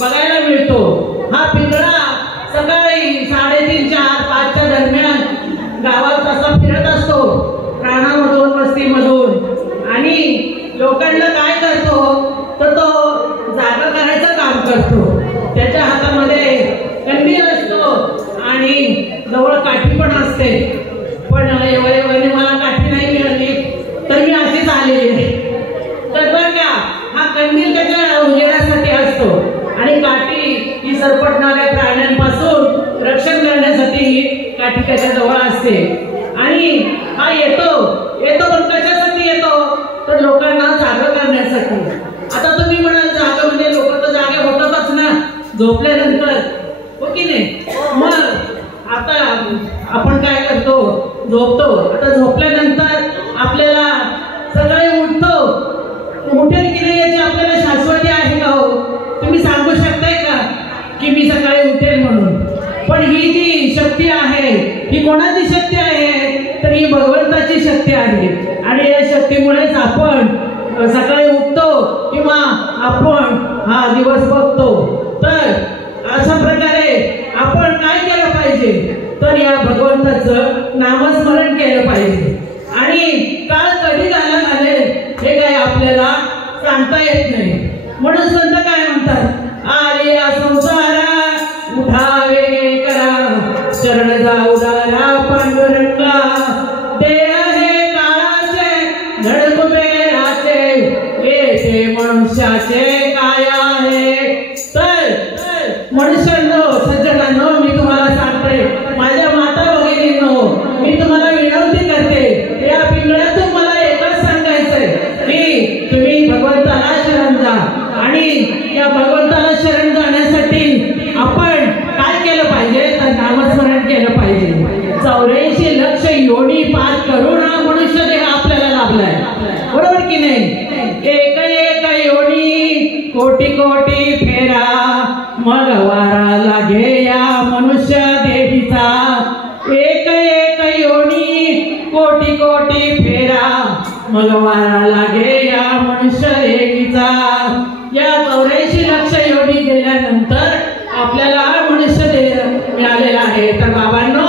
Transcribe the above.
बघायला मिळतो। हा पिंगळा सकाळी 3:30, 4, 5च्या दरम्यान गावात असा फिरत असतो, रानामधून वस्तीमधून, आणि लोकांना काय करतो तर तो जागा करायचं काम करतो। त्याच्या हातामध्ये कंदील असतो आणि जवळ काठी पण असते, पण एवढे मला काठी नाही मिळाली तर मी अशीच आलेली आहे। तर बरं का, हा कंदील त्याच्या उजेडासाठी असतो आणि काठी ही सरपटणाऱ्या प्राण्यांपासून रक्षण करण्यासाठी ही काठी त्याच्या जवळ असते। आणि हा येतो पण कशासाठी येतो तर लोकांना जागा करण्यासाठी। आता तुम्ही म्हणाल जागा म्हणजे लोक तर जागे होतातच ना झोपल्यानंतर, हो की नाही? मग आता आपण काय करतो, झोपतो। आता झोपल्यानंतर आपल्याला सकाळी उठेल की नाही याची आपल्याला शाश्वती आहे का हो? तुम्ही सांगू शकताय का की मी सकाळी उठेल म्हणून? पण ही जी शक्ती आहे ही कोणाची शक्ती आहे तर ही भगवंताची शक्ती आहे। आणि या शक्तीमुळेच आपण सकाळी उठतो किंवा आपण हा दिवस बघतो। तर अशा प्रकारे आपण काय केलं पाहिजे तर या भगवंताचं नामस्मरण केलं पाहिजे। आणि काळ कधी घालेल हे काय आपल्याला सांगता येत नाही। म्हणून संत काय म्हणतात, आली या संसारा उठावे करा, शरण जाऊ दारा पांडुरंगा, देह हे काळाचे धडकुबेराचे, येथे मनुष्याचे काय आहे। तर मनुष्यांनो, सज्जनांनो, मी तुम्हाला सांगते, माझ्या माता भगिनींनो, मी तुम्हाला विनंती करते, या पिंगळ्यातून मला एकच सांगायचंय की तुम्ही भगवंताला शरण जा। आणि या भगवंताला शरण जाण्यासाठी आपण काय केलं पाहिजे तर नामस्मरण केलं पाहिजे। 84 लक्ष योनी पार करून हा मनुष्य देह आपल्याला लाभलाय, बरोबर की नाही? एक एक योनी कोटी कोटी फेरा, मग वारा लागे या मनुष्य देहीचा। एक एक योनी कोटी कोटी फेरा, मग वारा लागे या मनुष्य देहीचा। या 84 लक्ष योनी गेल्यानंतर आपल्याला मनुष्य देह मिळालेला आहे। तर बाबांनो,